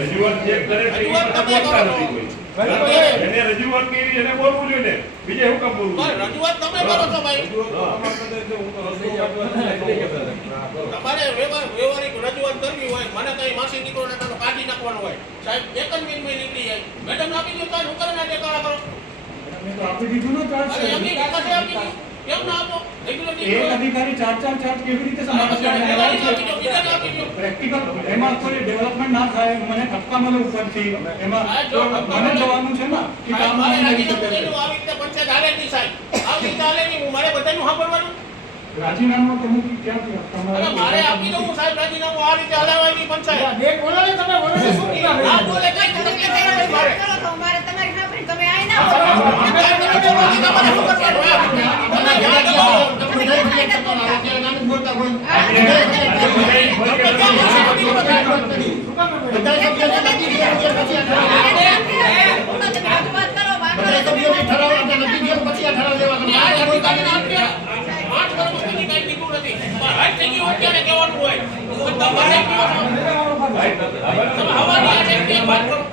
રજૂઆત જે કરે છે એ રજૂઆત બધા તમે બોલતા કરો. છો. નથી કોઈ. બરાબર. એને રજૂઆત કરી એને બોલવું જોઈએ ને. બીજે શું કામ બોલવું રજૂઆત તમે કરો છો ભાઈ. તમારે વ્યવહાર વ્યવહારિક રજૂઆત કરવી હોય મને કઈ માસી નીકળો ને તારો કાઢી નાખવાનો હોય. સાહેબ એક જ મિનિટમાં નીકળી જાય. મેડમ આપી દો તાર હું કરે. ના કરો આપી દીધું. ને ના આપો? એક અધિકારી ચાર ચાર ચાર્જ કેવી રીતે પ્રેક્ટિકલ એમાં કોઈ ડેવલપમેન્ટ ના થાય મને ધક્કા મળે ઉપરથી. એમાં મને જવાનું છે ને કે કામ રાજીનામું આવી રીતે પંચાયત હાલે નહીં સાહેબ. આવી રીતે હાલે નહીં. મારે બધાનું સાંભળવાનું? રાજીનામું તો હું ક્યાંથી મારે આપી દઉં સાહેબ રાજીનામું આ રીતે હલાવવાની પંચાયત. બે બોલો ને તમે બોલો શું કીધા? ના બોલે કઈ તમે તમારી સાંભળીને તમે આય તમે હવાની વાત